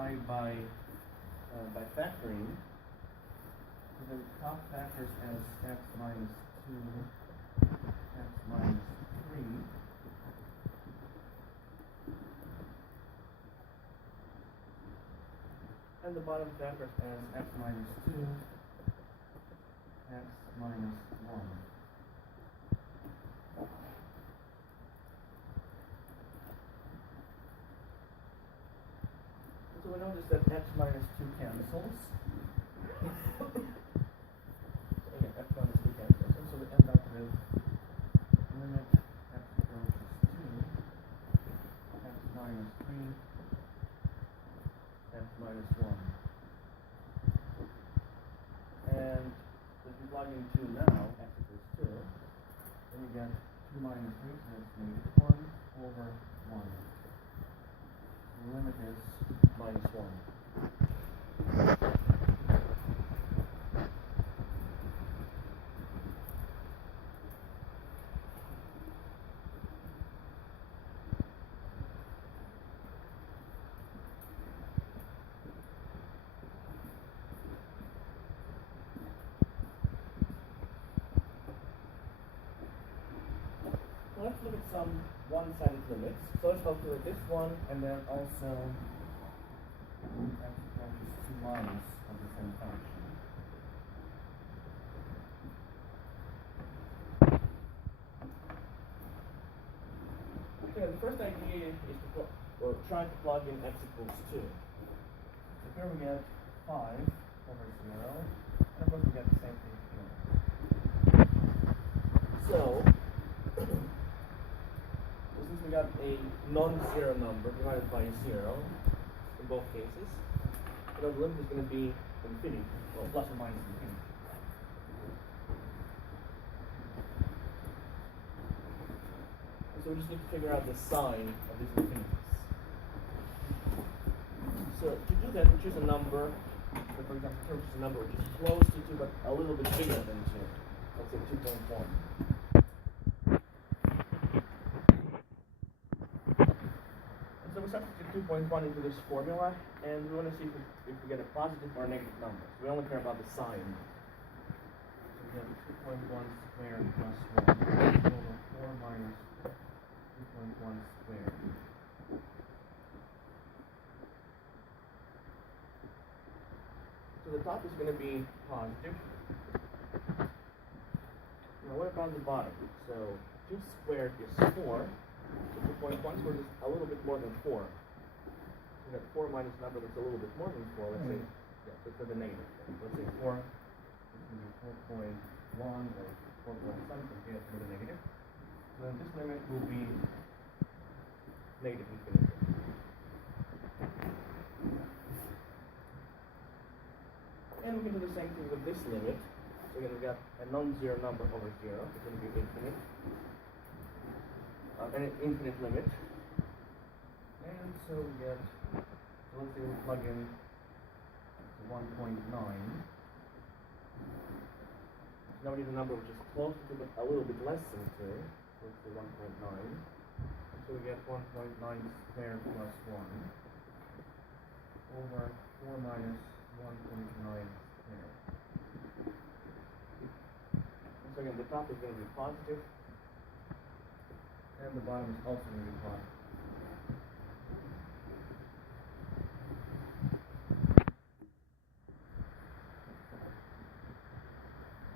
simplify by factoring. So the top factors as x minus 2, x minus 3. And the bottom factors as x minus 2, x minus 1. So we notice that x minus 2 cancels. So again, x minus 2 cancels. And so we end up with limit x approaches 2, x minus 3, x minus 1. And if we plug in 2 now, x equals 2, then you get 2 minus 3, so that's negative 1 over 1. The limit is minus 1. Let's look at some one-sided limits. So let's calculate this one, and then also x approaches 2 minus of the same function. Okay, the first idea is to try to plug in x equals 2. So here we get 5 over 0, and of course we get the same thing here. So, since we got a non-zero number divided by a 0 in both cases, the limit is going to be infinity, or plus or minus infinity. So we just need to figure out the sign of these infinities. So to do that, we choose a number. So for example, here we choose a number which is close to 2 but a little bit bigger than 2. Let's say 2.1. So we substitute 2.1 into this formula, and we want to see if we get a positive or a negative number. So we only care about the sign. So we have 2.1 squared plus 1 over 4 minus 2.1 squared. So the top is going to be positive. Now what about the bottom? So 2 squared is 4. So 2.1 squared is a little bit more than 4. So we got 4 minus a number that's a little bit more than 4. Let's say, yeah, so for the negative. Let's say 4 is going to be 4.1 or 4 point something here for the negative. So then this limit will be negative infinity. And we can do the same thing with this limit. So again, we got a non-zero number over 0. It's going to be infinite. An infinite limit. And so we get, so let's say we plug in 1.9. Now we need a number which is close to but a little bit less than 2. So let's say 1.9. So we get 1.9 squared plus 1 over 4 minus 1.9 squared. And so again, the top is going to be positive, and the bottom is also going to be positive.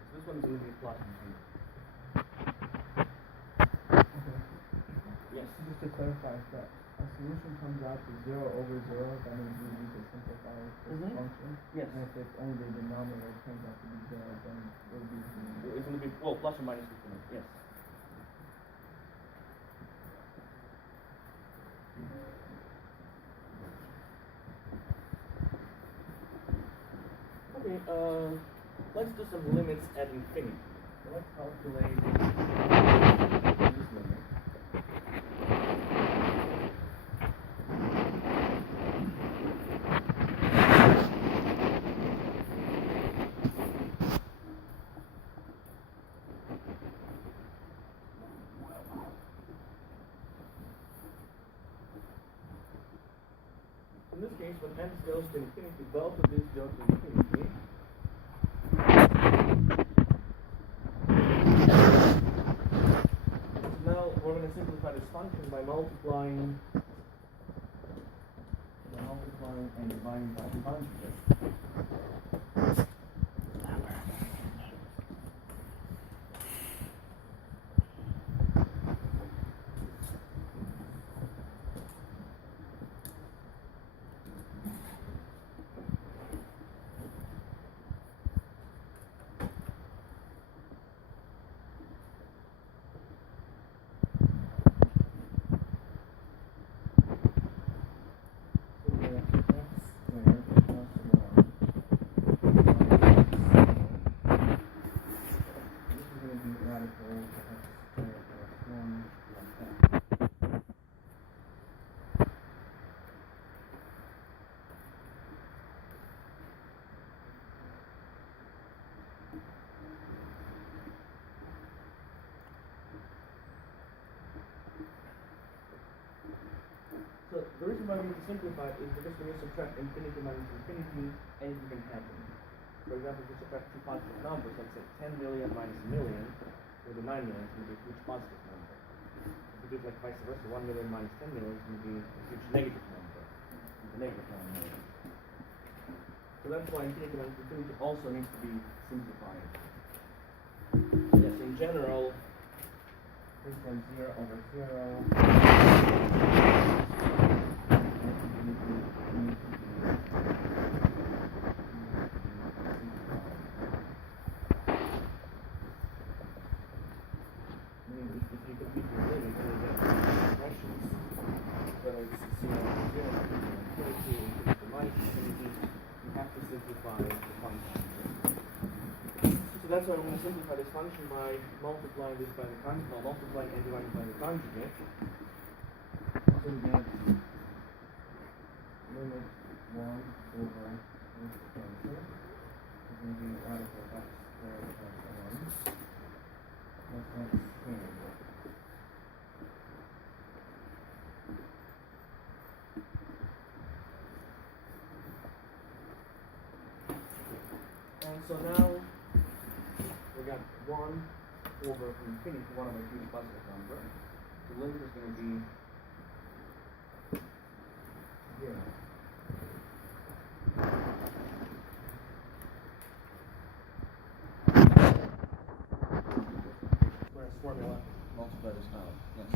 So this one is going to be plus and 0. Yes. Just to clarify, if a solution comes out to 0 over 0, that means we need to simplify this function. Yes. And if it's only the denominator turns out to be 0, then it will be 0. It's going to be, well, plus or minus infinity, yes. Okay, let's do some limits at infinity. So let's calculate this limit. this case, when x goes to infinity, both of these go to infinity. Now we're going to simplify this function by multiplying and dividing by the conjugate. So the reason why we need to simplify is because when you subtract infinity minus infinity, anything can happen. For example, if you subtract two positive numbers, let's say 10 million minus a million, with a 9 million, it's going to be a huge positive number. If you do it like vice versa, 1 million minus 10 million is going to be a huge negative number, with a negative 9 million. So that's why infinity minus infinity also needs to be simplified. Yes, in general, this one 0 over 0. That's why I'm going to simplify this function by multiplying this by the conjugate, multiplying and dividing by the conjugate. So we get limit 1 over this potential is going to be radical x squared plus 1 plus x squared. And so now we got 1 over infinity, 1 over a huge positive number. The limit is going to be 0. Where's formula? Multiply this now. Yes.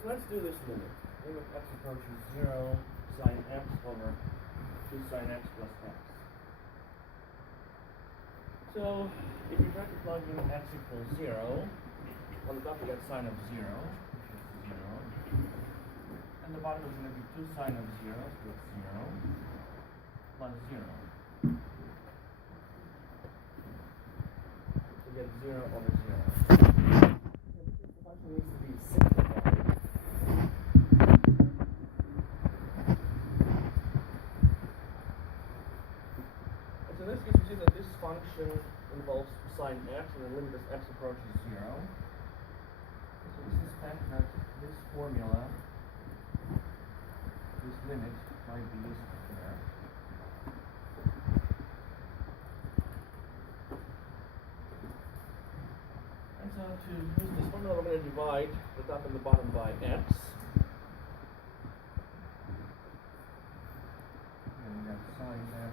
So let's do this limit. Limit x approaches 0, sine x over 2 sine x plus x. So, if you try to plug in x equals 0, on the top we get sine of 0, which is 0. And the bottom is going to be 2 sine of 0, so it's 0, plus 0. So we get 0 over 0. So the function needs to be simplified. So in this case, we see that this function involves sine x, and the limit as x approaches 0. So we suspect that this formula, this limit, might be useful there. And so to use this formula, we're going to divide the top and the bottom by x. And we have sine x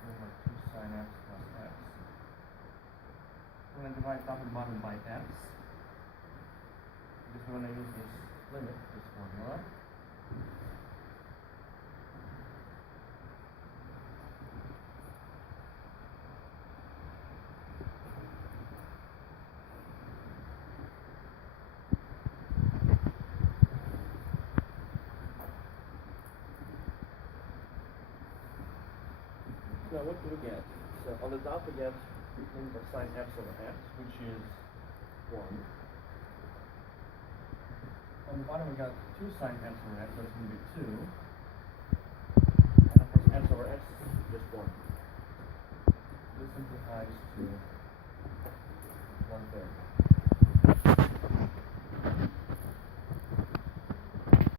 over 2 sine x plus x. We're going to divide top and bottom by x, because we're going to use this limit, this formula. Now what do we get? So on the top we get limit of sine x over x, which is On the bottom we got 2 sine x over x, so it's going to be 2. And of course x over x